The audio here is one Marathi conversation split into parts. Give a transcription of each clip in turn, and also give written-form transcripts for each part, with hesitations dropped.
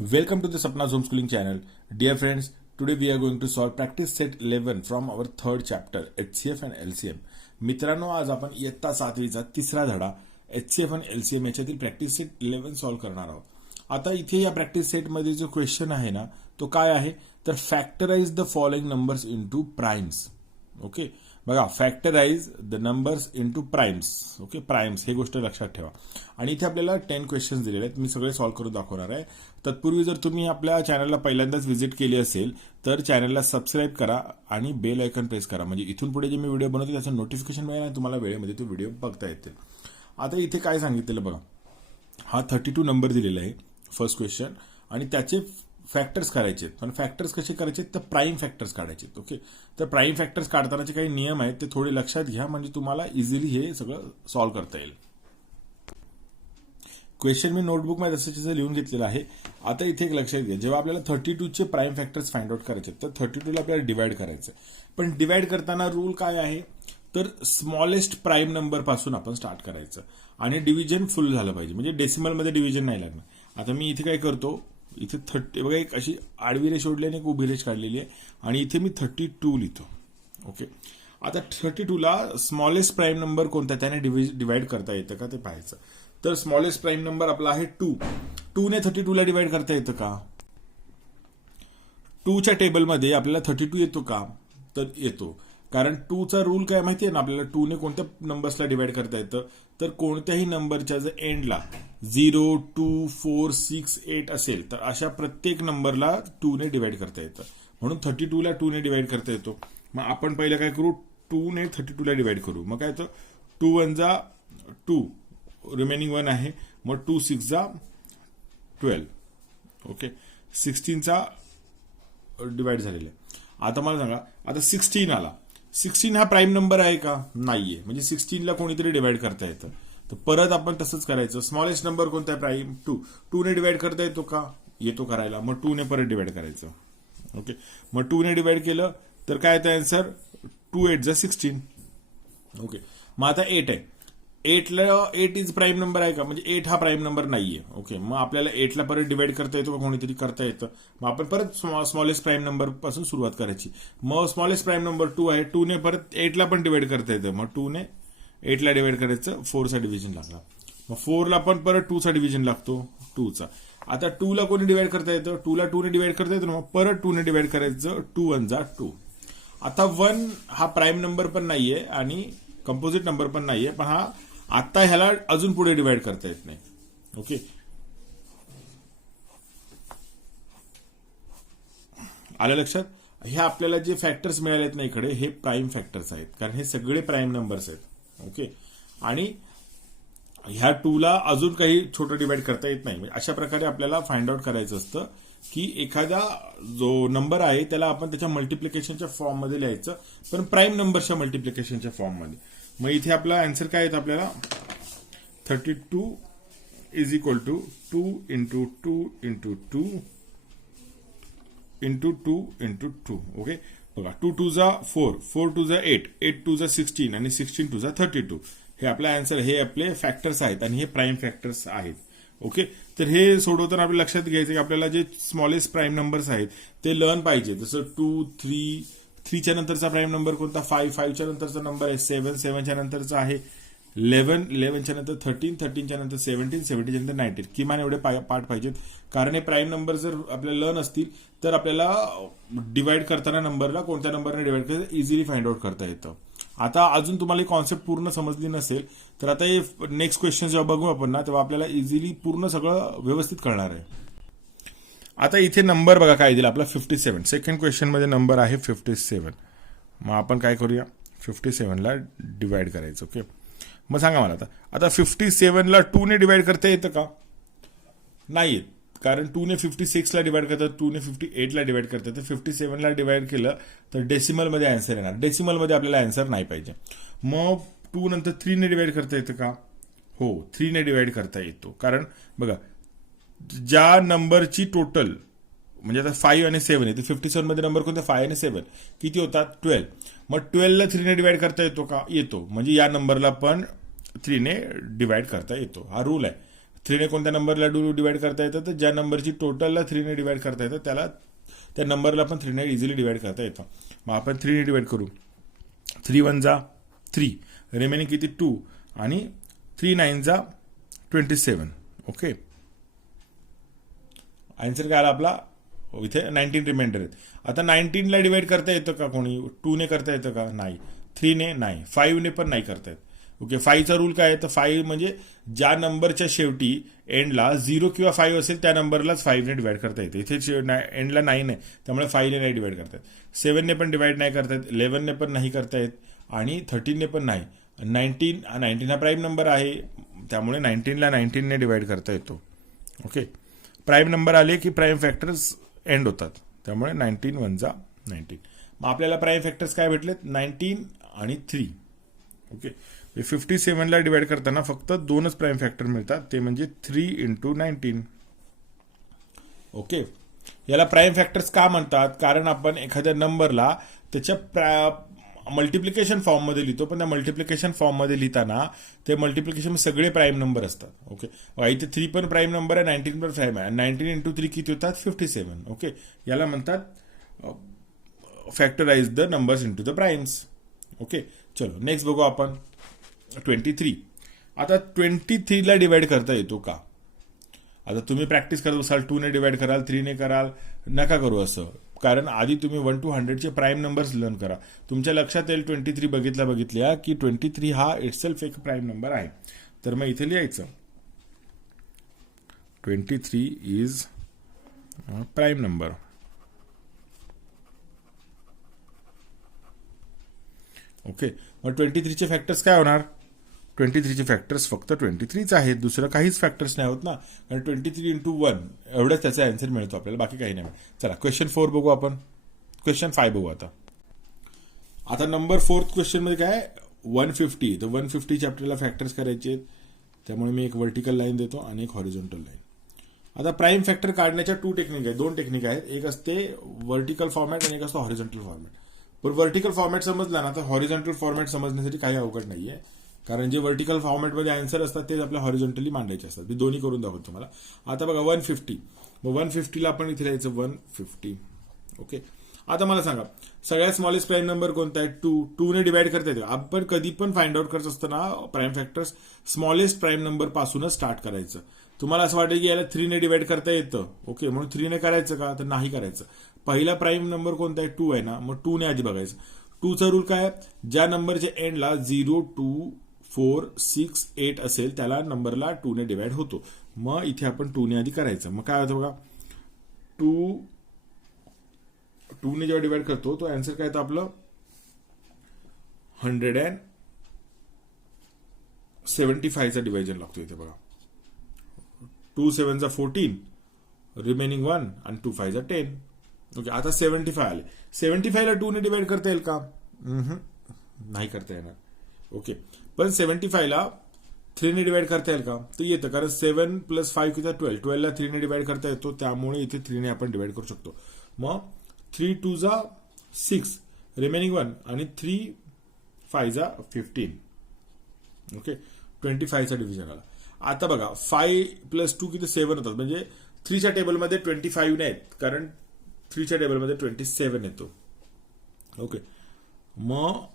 Welcome to the Sapna's Homeschooling channel. Dear friends, today we are going to solve practice set 11 from our third chapter HCF and LCM. मित्रांनो, आज आपण इयत्ता 7वीचा तिसरा धडा HCF आणि LCM याच्यातील प्रॅक्टिस सेट 11 सॉल्व्ह करणार आहोत. आता इथे या प्रॅक्टिस सेट मध्ये जो क्वेश्चन आहे ना तो काय आहे तर factorize the following numbers into primes. Okay, बघा, factorize the numbers into primes. Okay, primes हे गोष्ट लक्षात ठेवा. आणि इथे आपल्याला 10 क्वेश्चन्स दिलेले आहेत. मी सगळे सॉल्व्ह करून दाखवणार आहे. तत्पूर्वी जर तुम्ही आपल्या चॅनलला पहिल्यांदाच व्हिजिट केली असेल तर चॅनलला सबस्क्राईब करा आणि बेल आयकॉन प्रेस करा, म्हणजे इथून पुढे जे मी व्हिडिओ बनवतो त्याचं नोटिफिकेशन मिळेल आणि तुम्हाला वेळेमध्ये तो व्हिडिओ बघता येतील. आता इथे काय सांगितलेलं बघा, हा 32 नंबर दिलेला आहे फर्स्ट क्वेश्चन आणि त्याचे फॅक्टर्स करायचे. पण फॅक्टर्स कसे करायचे तर प्राईम फॅक्टर्स काढायचे. ओके, तर प्राईम फॅक्टर्स काढतानाचे काही नियम आहेत ते थोडे लक्षात घ्या, म्हणजे तुम्हाला इझिली हे सगळं सॉल्व्ह करता येईल. क्वेश्चन मी नोटबुकमध्ये जसं लिहून घेतलेलं आहे. आता इथे एक लक्षात घ्या, जेव्हा आपल्याला 32चे प्राईम फॅक्टर्स फाइंड आउट करायचे तर 32ला आपल्याला डिवाइड करायचं. पण डिवाइड करताना रूल काय आहे तर स्मॉलेस्ट प्राईम नंबर पासून आपण स्टार्ट करायचं आणि डिव्हिजन फुल झालं पाहिजे, म्हणजे डेसिमलमध्ये डिव्हिजन नाही लागणार. आता मी इथे काय करतो, इथे 30 बघा, एक अशी आडवी रेष ओढली आणि एक उभी रेष काढलेली आहे आणि इथे मी 32 लिहितो. ओके, आता 32ला स्मॉलेस्ट प्राईम नंबर कोणता त्याने डिवाइड करता येतं का ते पाहायचं. तर स्मॉलेस्ट प्राईम नंबर आपला आहे 2. 2ने 32ला डिवाइड करता येतं का? 2च्या टेबलमध्ये आपल्याला 32 येतो का? तर येतो, कारण 2चा रूल काय माहिती आहे ना आपल्याला. 2ने कोणत्या नंबर्सला डिवाइड करता येतं तर कोणत्याही नंबरच्या जर एंडला 0, 2, 4, 6, 8 असेल तर अशा प्रत्येक नंबरला 2ने डिवाइड करता येतं. म्हणून 32ला 2ने डिवाइड करता येतो. मग आपण पहिलं काय करू, 2ने 32ला डिवाइड करू. मग काय येतं, 2 1 जा 2, रिमेनिंग 1 आहे. मग 2 6 जा 12. ओके, 16चा डिवाइड झालेला आहे. आता मला सांगा, आता 16 आला. 16 हा प्राईम नंबर आहे का? नाहीये, म्हणजे 16ला कोणीतरी डिवाइड करता येतं. तर परत आपण तसंच करायचं. स्मॉलेस्ट नंबर कोणता आहे? प्राईम 2. 2ने डिवाइड करता येतो का? येतो करायला. मग 2ने परत डिवाइड करायचं. ओके, मग 2ने डिवाइड केलं तर काय येतं आन्सर, 2 8 जा 16. ओके, मग आता 8 आहे. 8 इज प्राईम नंबर आहे का? म्हणजे 8 हा प्राईम नंबर नाहीये. ओके, मग आपल्याला 8ला परत डिवाइड करता येतो का? कोणीतरी करता येतं. मग आपण परत स्मॉलेस्ट प्राईम नंबर पासून सुरुवात करायची. मग स्मॉलेस्ट प्राईम नंबर 2 आहे. 2ने परत 8ला पण डिवाइड करता येतं. मग 2ने 8ला डिवाइड करायचं, 4चा डिव्हिजन लागला. मग 4ला पण परत 2चा डिव्हिजन लागतो, 2चा. आता 2ला कोणी डिवाइड करता येतं? 2ला 2ने डिवाइड करता येतं. मग परत 2ने डिवाइड करायचं, 2 1 जा 2. आता 1 हा प्राईम नंबर पण नाहीये आणि कंपोजिट नंबर पण नाहीये, पण हा आता ह्याला अजून पुढे डिवाइड करता येत नाही. ओके, आलं लक्षात? हे आपल्याला जे फॅक्टर्स मिळालेत ना इकडे, हे प्राईम फॅक्टर्स आहेत, कारण हे सगळे प्राईम नंबर्स आहेत. ओके, आणि ह्या 2ला अजून काही छोटं डिवाइड करता येत नाही. अशा प्रकारे आपल्याला फाइंड आउट करायचं असतं की एखादा जो नंबर आहे त्याला आपण त्याच्या मल्टिप्लिकेशनच्या फॉर्ममध्ये लिहायचं, पण प्राईम नंबरच्या मल्टिप्लिकेशनच्या फॉर्ममध्ये. मग इथे आपला आन्सर काय येतं आपल्याला, 32 is equal to 2 into 2 into 2 into 2 into 2. Okay, बघा, 2 2 जा 4, 4 2 जा 8, 8 2 जा 16 आणि 16 2 जा 32. हे आपला आन्सर, हे आपले फॅक्टर्स आहेत आणि हे प्राईम फॅक्टर्स आहेत. ओके, तर हे सोडवताना आपल्याला लक्षात घ्यायचं की आपल्याला जे स्मॉलेस्ट प्राईम नंबर्स आहेत ते लर्न पाहिजे. जसं 2 3, 3च्या नंतरचा प्राईम नंबर कोणता? 5, 5च्या नंतरचा नंबर आहे 7, 7च्या नंतरचा आहे 11, 11च्या नंतर 13, 13च्या नंतर 17, 17च्या नंतर 19. किमान एवढे पार्ट पाहिजेत, कारण हे प्राईम नंबर जर आपल्याला लर्न असतील तर आपल्याला डिवाइड करताना नंबरला कोणत्या नंबरने डिवाइड करायचं इझिली फाइंड आउट करता येतं. आता अजून तुम्हाला कॉन्सेप्ट पूर्ण समजली नसेल तर आता हे नेक्स्ट क्वेश्चन जेव्हा बघू आपण ना तेव्हा आपल्याला इझिली पूर्ण सगळं व्यवस्थित कळणार आहे. आता इथे नंबर बघा काय दिला आपला, 57. सेकंड क्वेश्चन मध्ये नंबर आहे 57. मग आपण काय करूया, 57ला डिवाइड करायचं. ओके, मग सांगा मला आता 57ला 2ने डिवाइड करता येतं का? नाही, कारण 2ने 56ला डिवाइड करतात, 2ने 58ला डिवाइड करतात. तर 57ला डिवाइड केलं तर डेसिमलमध्ये आन्सर येणार. डेसिमलमध्ये आपल्याला आन्सर नाही पाहिजे. मग 2 नंतर 3ने डिवाइड करता येतं का? हो, 3ने डिवाइड करता येतो, कारण बघा ज्या नंबरची टोटल म्हणजे आता 5 आणि 7 आहे, 57 मध्ये नंबर कोणते? 5 आणि 7 किती होतात? 12. मग 12ला 3ने डिवाइड करता येतो का? येतो, म्हणजे या नंबरला पण 3ने डिवाइड करता येतो. हा रूल आहे. 3ने कोणत्या नंबरला डिवाइड करता येतं, तर ज्या नंबरची टोटलला 3ने डिवाइड करता येतं त्याला त्या नंबरला आपण 3ने इझिली डिवाइड करता येतं. मग आपण 3ने डिवाइड करू. 3 1 जा 3, रिमेनिंग किती 2 आणि 3 9 जा 27. ओके, आन्सर काय आला आपला, इथे 19 रिमाइंडर आहेत. आता 19ला डिवाइड करता येतं का कोणी, 2ने करता येतं का, नाही. 3ने नाही, 5ने पण नाही करता येत. ओके, 5चा रूल काय आहे, तर 5 म्हणजे ज्या नंबरच्या शेवटी एंडला 0 किंवा 5 असेल त्या नंबरलाच 5ने डिवाइड करता येते. इथे एंडला 9 आहे त्यामुळे 5ने नाही डिवाइड करता येत. 7ने पण डिवाइड नाही करता येत, 11ने पण नाही करता येत आणि 13ने पण नाही. 19 हा प्राईम नंबर आहे त्यामुळे 19ला 19ने डिवाइड करता येतो. ओके, प्राईम नंबर आले की प्राईम फॅक्टर्स एंड होतात त्यामुळे 19 1 जा 19. मग आपल्याला प्राईम फॅक्टर्स काय भेटलेत, 19 आणि 3. ओके, 57ला डिवाइड करताना फक्त 2च प्राईम फॅक्टर मिळतात, ते म्हणजे 3 × 19. ओके, याला प्राईम फॅक्टर्स का म्हणतात, कारण आपण एखाद्या नंबरला त्याच्या मल्टिप्लिकेशन फॉर्ममध्ये लिहितो, पण त्या मल्टिप्लिकेशन फॉर्ममध्ये लिहिताना ते मल्टिप्लिकेशन सगळे प्राईम नंबर असतात. ओके, इथे 3 पण प्राईम नंबर आहे, 19 पण प्राईम आहे. 19 × 3 किती होतात, 57. ओके, याला म्हणतात factorize the numbers into the primes. Okay, चलो नेक्स्ट बघू आपण 23. आता 23ला डिवाइड करता येतो का, आता तुम्ही प्रॅक्टिस करत असाल 2ने डिवाइड कराल, 3ने कराल, नका करू असं, कारण आधी तुम्ही 1 to 100चे प्राईम नंबर्स लर्न करा. तुमच्या लक्षात येईल 23 बघितल्या की 23 हा इटसेल्फ एक प्राईम नंबर आहे. तर मग इथे लिहायचं 23 इज प्राईम नंबर. ओके, मग 23चे फॅक्टर्स काय होणार, 23चे फॅक्टर्स फक्त 23च आहेत, दुसरं काहीच फॅक्टर्स नाही होत ना, कारण 23 × 1 एवढंच त्याचा आन्सर मिळतो आपल्याला, बाकी काही नाही. चला क्वेश्चन 4 बघू आपण, क्वेश्चन 5 बघू. आता नंबर 4th क्वेश्चन मध्ये काय 150, तर 150चे आपल्याला फॅक्टर्स करायचे आहेत, त्यामुळे मी एक व्हर्टिकल लाईन देतो आणि एक हॉरिझॉन्टल लाईन. आता प्राईम फॅक्टर काढण्याच्या 2 टेक्निक आहेत, 2 टेक्निक आहेत, एक असते व्हर्टिकल फॉर्मॅट आणि एक असतो हॉरिझॉन्टल फॉर्मॅट. पण व्हर्टिकल फॉर्मॅट समजला ना तर हॉरिझॉन्टल फॉर्मॅट समजण्यासाठी काही अवघड नाहीये, कारण जे व्हर्टिकल फॉर्मॅटमध्ये आन्सर असतात ते आपल्या हॉरिझॉन्टली मांडायचे असतात. मी दोन्ही करून दाखवतो तुम्हाला. आता बघा 150, मग 150ला आपण इथे लिहायचं 150. ओके, आता मला सांगा सगळ्यात स्मॉलेस्ट प्राईम नंबर कोणता आहे, 2ने डिवाइड करता येते. आपण कधी पण फाइंड आउट करत असताना prime factors smallest prime number पासूनच स्टार्ट करायचं. तुम्हाला असं वाटेल की याला 3ने डिवाइड करता येतं, ओके, म्हणून 3ने करायचं का, तर नाही करायचं. पहिला प्राईम नंबर कोणता आहे, 2 आहे ना, मग 2ने आधी बघायचं. 2चा रूल काय आहे, ज्या नंबरच्या एंडला 0 2 4 6 8 असेल त्याला नंबरला 2ने डिवाइड होतो. मग इथे आपण 2ने आधी करायचं. मग काय होतं बघा, 2ने जेव्हा डिवाइड करतो तो आन्सर काय येतो आपलं 175चा डिव्हायजन लागतो इथे बघा. 2 7 जा 14, रिमेनिंग 1 आणि 2 5 जा 10. ओके, आता 75 आले. 75ला 2ने डिवाइड करता येईल का, नाही करता येणार. ओके, पण 75ला 3ने डिवाइड करता येईल का, तर येतं, कारण 7 + 5 किती 12ला 3ने डिवाइड करता येतो, त्यामुळे इथे 3ने आपण डिवाइड करू शकतो. मग 3 2 जा 6, रिमेनिंग 1 आणि 3 5 जा 15. ओके, 25चा डिव्हिजन आला. आता बघा 5 + 2 किती 7 होतात, म्हणजे 3च्या टेबलमध्ये 25 नाहीत, कारण 3च्या टेबलमध्ये 27 येतो. ओके, मग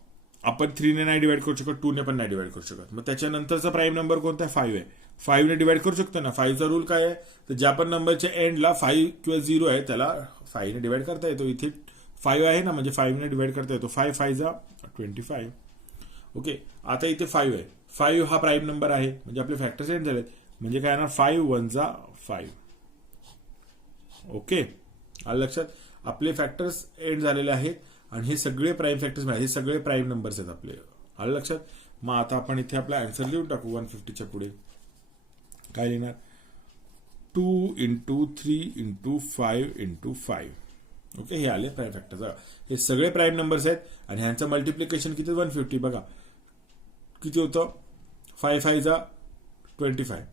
आपण 3ने नाही डिवाइड करू शकत, 2ने पण नाही डिवाइड करू शकत. मग त्याच्यानंतरचा प्राईम नंबर कोणता आहे, 5 आहे. 5ने डिवाइड करू शकतो ना. 5चा रूल काय आहे, तर ज्या पण नंबरच्या एंडला 5 किंवा 0 आहे त्याला 5ने डिवाइड करता येतो. इथे 5 आहे ना, म्हणजे 5ने डिवाइड करता येतो. 5 5 जा 25. ओके, आता इथे 5 आहे. 5 हा प्राईम नंबर आहे, म्हणजे आपले फॅक्टर्स एंड झालेत. म्हणजे काय येणार 5 1 जा 5. ओके, आलं लक्षात, आपले फॅक्टर्स एंड झालेले आहेत आणि हे सगळे प्राईम फॅक्टर्स हे सगळे प्राईम नंबर्स आहेत आपले. आलं लक्षात. मग आता आपण इथे आपला आन्सर लिहून टाकू. 150च्या पुढे काय लिहिणार, 2 × 3 × 5 × 5. ओके, हे आले प्राईम फॅक्टर्स. हे सगळे प्राईम नंबर्स आहेत आणि ह्यांचं मल्टिप्लिकेशन किती 150. बघा किती होतं, 5 5 जा 25,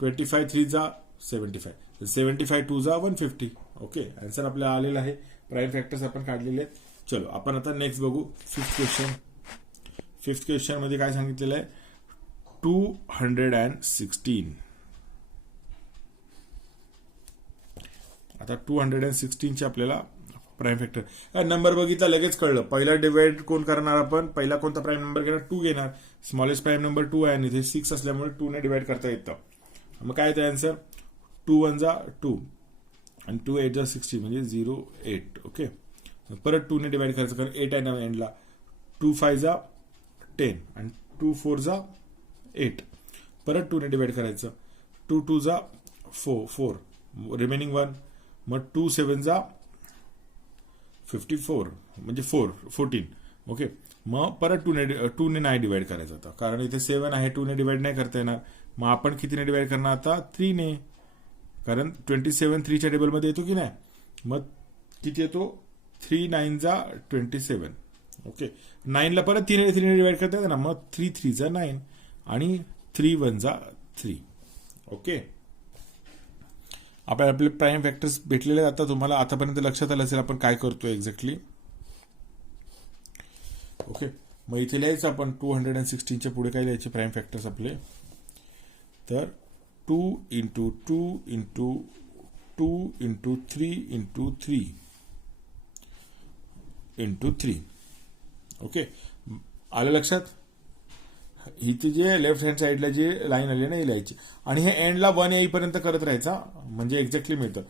25 3 जा 75, 75 2 जा 150. ओके, आन्सर आपल्याला आलेला आहे. प्राईम फॅक्टर्स आपण काढलेले आहेत. चलो आपण आता नेक्स्ट बघू 5th क्वेश्चन. 5th क्वेश्चन मध्ये काय सांगितलेलं आहे, 216. आता 216चे आपल्याला प्राईम फॅक्टर नंबर बघितला लगेच कळलं. पहिला डिवाइड कोण करणार आपण, पहिला कोणता प्राईम नंबर घेणार, 2 घेणार. स्मॉलेस्ट प्राईम नंबर 2 आहे आणि इथे 6 असल्यामुळे 2 ने डिवाइड करता येतं. मग काय येतं आन्सर, 2 1 जा 2 आणि 2 8 जा 60 म्हणजे 0 8. ओके, परत 2 ने डिवाइड करायचं कारण 8 आहे ना एंडला. 2 5 जा 10 आणि 2 4 जा 8. परत 2 ने डिवाइड करायचं. 2 2 जा 4 रिमेनिंग 1. मग 2 7 जा 54 म्हणजे 14. ओके, मग परत 2 ने नाही डिवाइड करायचं आता कारण इथे 7 आहे, 2 ने डिवाइड नाही करता येणार. मग आपण कितीने डिवाइड करणार आता, 3 ने, कारण 27 3च्या टेबलमध्ये येतो की नाही. मग किती येतो, 3 9 जा 27. ओके, 9 ला परत 3 ने डिवाइड करता येतं ना. मग 3 3 जा 9 आणि 3 1 जा 3. ओके, आपले प्राईम फॅक्टर्स भेटलेले. आता तुम्हाला आतापर्यंत लक्षात आलं असेल आपण काय करतोय एक्झॅक्टली. ओके, मग इथे लिहायचं आपण 216च्या पुढे काय लिहायचे प्राईम फॅक्टर्स आपले, तर 2 into 2 into 2 into 3 into 3 into 3. Okay, आलं लक्षात. इथे जे लेफ्ट हँड साईडला जे लाईन आली ना लिहायची आणि हे एंडला 1 येईपर्यंत करत राहायचा म्हणजे एक्झॅक्टली मिळतं.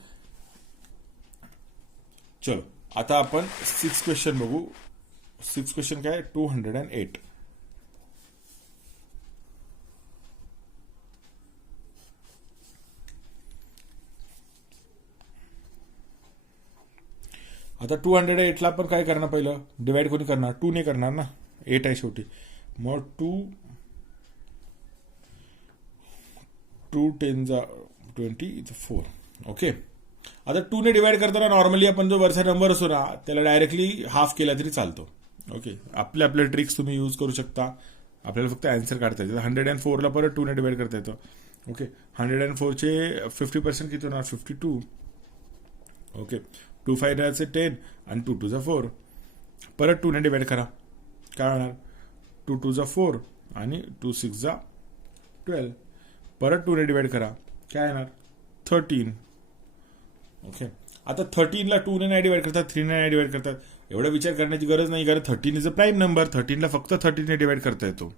चलो आता आपण 6 क्वेश्चन बघू. 6 क्वेश्चन काय, 208. आता 208 ला आपण काय करणार, पहिलं डिवाइड कोणी करणार, 2 ने करणार ना, 8 आहे शेवटी. मग 2 10 जा 24. ओके, आता 2 ने डिवाइड करताना नॉर्मली आपण जो वरचा नंबर असतो ना त्याला डायरेक्टली हाफ केला तरी चालतो. ओके, आपले ट्रिक्स तुम्ही यूज करू शकता. आपल्याला फक्त आन्सर काढता येतं. 104 ला परत 2 ने डिवाइड करता येतं. ओके, 104चे 50% किती होणार, 52. ओके, 2 5 चे 10 आणि 2 2 जा 4. परत 2 ने डिवाइड करा, काय होणार, 2 2 जा 4 आणि 2 6 जा 12. परत 2 ने डिवाइड करा, काय येणार, 13. ओके, आता 13 ला 2 ने नाही डिवाइड करतात, 3 ने नाही डिवाइड करतात. एवढा विचार करण्याची गरज नाही कारण 13 इज अ प्राईम नंबर. 13 ला फक्त 13 ने डिवाइड करता येतो.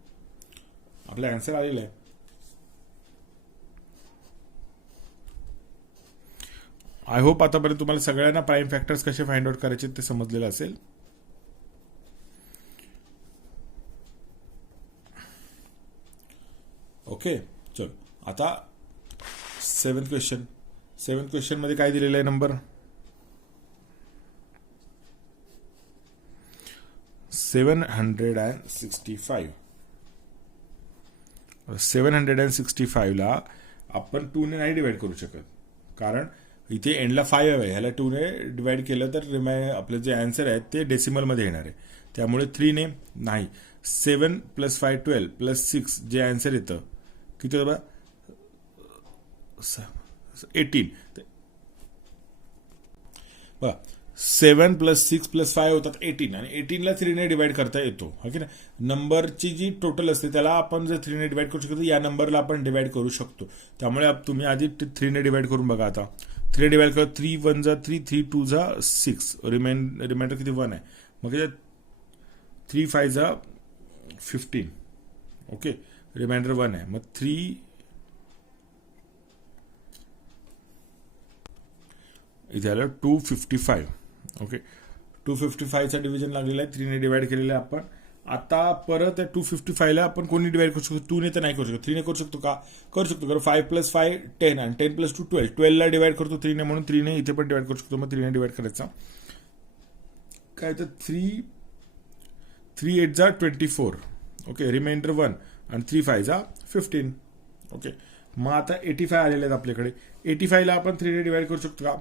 आपला आन्सर आलेला आहे. आय होप आतापर्यंत तुम्हाला सगळ्यांना प्राईम फॅक्टर्स कसे फाइंड आउट करायचे ते समजलेलं असेल. ओके, चलो आता 7 क्वेश्चन. 7 क्वेश्चन मध्ये काय दिलेलं आहे नंबर, 765. 765 ला आपण 2 ने नाही डिवाइड करू शकत कारण इथे एंडला 5 आहे. ह्याला 2 ने डिवाइड केलं तर आपलं जे आन्सर आहे ते डेसिमल मध्ये येणार आहे. त्यामुळे 3 ने नाही. 7 + 5 12 + 6 जे आन्सर येतं किती होतं, 18. बघा 7 + 6 + 5 होतात 18 आणि 18 ला 3 ने डिवाइड करता येतो. ओके ना, नंबरची जी टोटल असते त्याला आपण जर 3 ने डिवाइड करू शकतो या नंबरला आपण डिवाइड करू शकतो. त्यामुळे तुम्ही आधी 3 ने डिवाइड करून बघा. आता 3 डिवाइड करा, 3 1 जा 3 3 2 जा 6 रिमाइंडर किती 1 आहे. मग 3 5 जा 15. ओके, रिमाइंडर 1 आहे. मग 3 इथे आलं 255. ओके, 255चा डिव्हिजन लागलेला आहे, 3 ने डिवाइड केलेला आहे आपण. आता परत 255 ला आपण कोणी डिवाइड करू शकतो, 2 ने तर नाही करू शकतो, 3 ने करू शकतो का, करू शकतो. कारण 5 + 5 10 आणि 10 + 2 12. 12 ला डिवाइड करतो 3 ने म्हणून 3 ने इथे पण डिवाइड करू शकतो. मग 3 ने डिवाइड करायचा काय तर 3 8 जा 24. ओके, रिमाइंडर 1 आणि 3 5 जा 15. ओके, मग आता 85 आलेले आहेत आपल्याकडे. 85 ला आपण 3 ने डिवाइड करू शकतो का,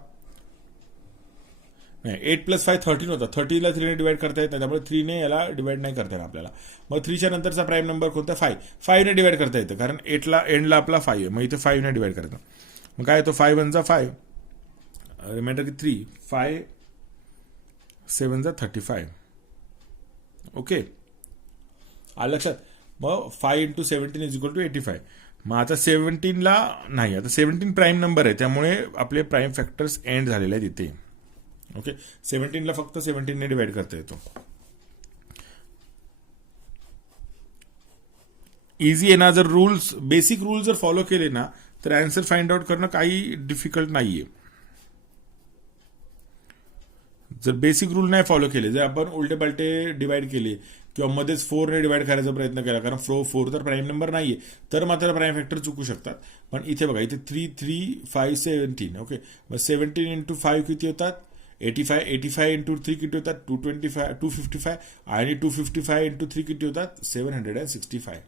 नाही. 8 + 5 13 होता, 13 ला 3 ने डिवाइड करता येत नाही त्यामुळे 3 ने याला डिवाइड नाही करता येणार आपल्याला. मग 3च्या नंतरचा प्राईम नंबर कोणता, 5. 5 ने डिवाइड करता येतं कारण 8 ला एंडला आपला 5 आहे. मग इथे 5 ने डिवाइड करायचं. मग काय येतो, 5 1 जा 5 रिमाइंडर की 3 5 7 जा 35. ओके, आलं लक्षात. मग 5 × 17 = 85. मग आता 17ला नाही, आता 17 प्राईम नंबर आहे त्यामुळे आपले प्राईम फॅक्टर्स एंड झालेले आहेत इथे. ओके, 17ला फक्त 17ने डिवाइड करता येतो. इझी आहे ना. जर रूल्स, बेसिक रूल जर फॉलो केले ना तर आन्सर फाइंड आउट करणं काही डिफिकल्ट नाहीये. जर बेसिक रूल नाही फॉलो केले, जर आपण उलटे पालटे डिवाइड केले किंवा मध्येच 4ने डिवाइड करायचा प्रयत्न केला, कारण 4 तर प्राईम नंबर नाहीये, तर मात्र प्राईम फॅक्टर चुकू शकतात. पण इथे बघा, इथे 3 3 5 17. ओके, मग 17 इंटू 5 किती होतात? 85. 85 इंटू 3 किती होतात? 225 255. आणि 255 इंटू 3 किती होतात? 765.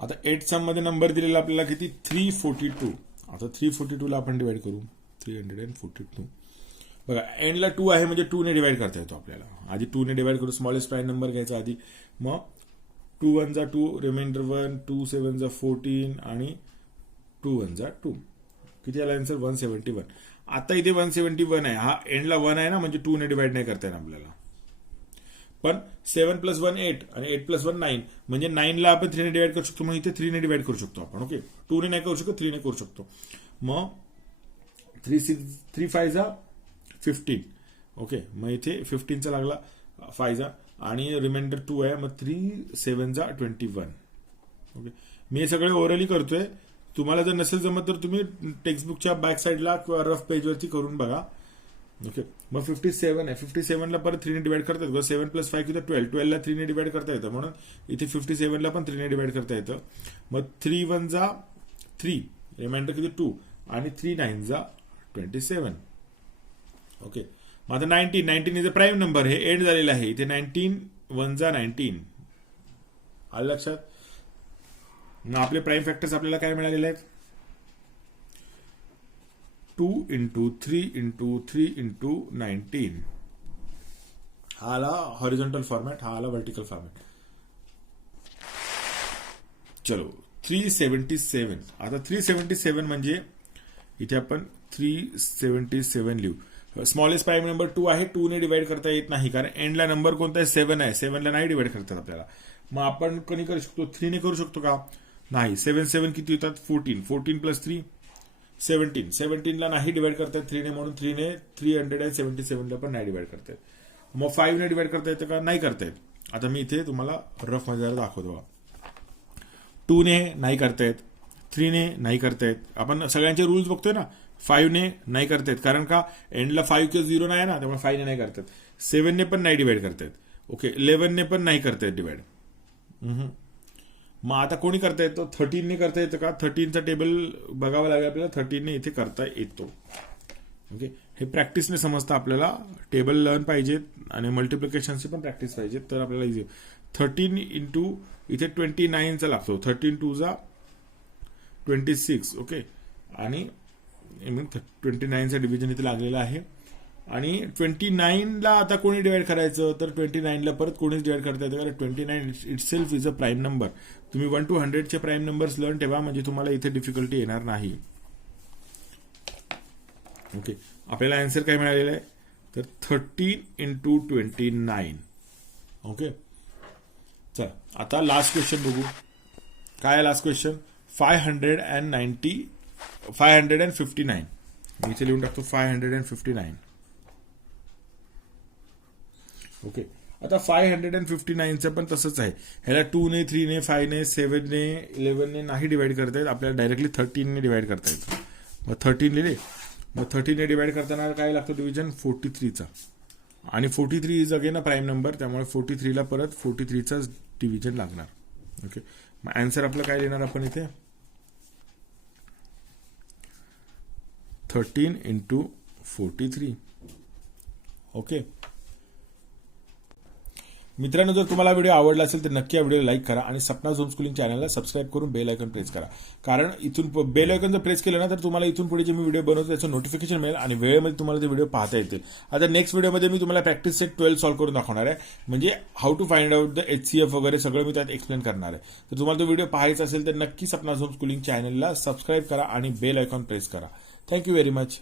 आता 8 सम मध्ये नंबर दिलेला आपल्याला किती? 342. आता 342ला आपण डिवाइड करू. 342. बघा, एंडला 2 आहे म्हणजे 2ने डिवाइड करता येतो आपल्याला. आधी 2ने डिवाइड करू. स्मॉलेस्ट प्राईम नंबर घ्यायचा आधी. मग 2 1 जा 2, रिमाइंडर 1, 2 7 जा 14 आणि 2 1 जा 2. किती आला आन्सर? 171. आता इथे 171 आहे. हा एंडला 1 आहे ना, म्हणजे 2ने डिवाइड नाही करता येणार आपल्याला. पण 7 + 1 8 आणि 8 + 1 9, म्हणजे 9ला आपण 3ने डिवाइड करू शकतो. मग इथे 3ने डिवाइड करू शकतो आपण. ओके, 2ने नाही करू शकतो, 3ने करू शकतो. मग 3 5 जा 15. ओके, मग इथे 15चा लागला 5 जा आणि रिमाइंडर 2 आहे. मग 3 7 जा 21. ओके, मी हे सगळे ओरली करतोय. तुम्हाला जर नसेल जमत तर तुम्ही टेक्स्टबुकच्या बॅक साईडला किंवा रफ पेजवरती करून बघा. ओके, मग 57 आहे. 57ला परत 3ने डिवाइड करता येतं. 7 + 5 किती? 12. 12ला 3ने डिवाइड करता येतं, म्हणून इथे 57ला पण 3ने डिवाइड करता येतं. मग 3 1 जा 3, रिमाइंडर किती? 2 आणि 3 9 जा 27. ओके, मग आता 19 इज अ प्राईम नंबर. हे एंड झालेलं आहे. इथे 19 1 जा 19. आलं लक्षात? मग आपले प्राईम फॅक्टर्स आपल्याला काय मिळालेले आहेत? 2 इंटू 3 इंटू 3 इंटू 19. हा आला हॉरिझॉन्टल फॉर्मॅट, हा आला व्हर्टिकल फॉर्मॅट. चलो, 377. आता 377 म्हणजे इथे आपण 377 लिहू. स्मॉलेस्ट प्राईम नंबर 2 आहे. 2ने डिवाइड करता येत नाही, कारण एंडला नंबर कोणता आहे? 7 आहे. 7ला नाही डिवाइड करतात आपल्याला. मग आपण कोणी करू शकतो? 3ने करू शकतो का? नाही. 7 7 किती होतात? 14. 14 + 3 17. 17ला नाही डिवाइड करतायत 3ने, म्हणून 3ने 377ला पण नाही डिवाइड करतायत. मग 5ने डिवाइड करता येतं का? नाही करतायत. आता मी इथे तुम्हाला रफ मध्ये दाखवतो. 2ने नाही करतायत, 3ने नाही करतायत. आपण सगळ्यांचे रूल्स बघतोय ना. 5ने नाही करतायत, कारण का? एंडला 5 किंवा 0 नाही ना, त्यामुळे 5ने नाही करतायत. 7ने पण नाही डिवाइड करतायत. ओके, 11ने पण नाही करतायत डिवाइड. मग आता कोणी करता येतो? 13ने करता येतं का? 13चा टेबल बघावं लागेल आपल्याला. 13ने इथे करता येतो. ओके, हे प्रॅक्टिसने समजतं आपल्याला. टेबल लर्न पाहिजेत आणि मल्टिप्लिकेशनची पण प्रॅक्टिस पाहिजे, तर आपल्याला इझी. 13 इंटू इथे 29चा लागतो. 13 2 जा 26. ओके, आणि 29चा डिव्हिजन इथे लागलेला आहे. आणि 29ला आता कोणी डिवाइड करायचं? तर 29ला परत कोणीच डिवाइड करता येतं, कारण 29 itself is a prime number. तुम्ही 1 to 100चे प्राईम नंबर्स लर्न ठेवा, म्हणजे तुम्हाला इथे डिफिकल्टी येणार नाही. ओके, आपल्याला आन्सर काय मिळालेलं आहे? तर 13 इंटू 29. ओके, चला आता लास्ट क्वेश्चन बघू. काय आहे लास्ट क्वेश्चन? 559. मी इथे लिहून टाकतो 559. ओके, आता 559चं पण तसंच आहे. ह्याला 2ने 3ने 5ने 7ने 11ने नाही डिवाइड करता येत. आपल्याला डायरेक्टली 13ने डिवाइड करता येतं. मग 13 लिहिले. मग 13ने डिवाइड करताना काय लागतं? डिव्हिजन 43चा. आणि 43 is again a prime number, त्यामुळे 43ला परत 43चाच डिव्हिजन लागणार. ओके, मग आन्सर आपलं काय लिहिणार आपण इथे? 13 इंटू 43. ओके मित्रांनो, जर तुम्हाला व्हिडिओ आवडला असेल तर नक्की या व्हिडिओला लाईक करा आणि सपना झोन स्कूलिंग चॅनलला सबस्क्राईब करून बेल आयकॉन प्रेस करा. कारण इथून बेल आयकॉन जर प्रेस केलं ना तर तुम्हाला इथून पुढे जे मी व्हिडिओ बनवतो त्याचं नोटिफिकेशन मिळेल आणि वेळेमध्ये तुम्हाला ते व्हिडिओ पाहता येतील. आता नेक्स्ट व्हिडिओमध्ये मी तुम्हाला प्रॅक्टिस सेट 12 सॉल्व्ह करून दाखवणार आहे, म्हणजे how to find out the HCF वगैरे सगळं मी त्यात एक्सप्लेन करणार आहे. तर तुम्हाला तो व्हिडिओ पाहायचा असेल तर नक्की सपना झोन स्कूलिंग चॅनलला सबस्क्राईब करा आणि बेल आयकॉन प्रेस करा. Thank you very much.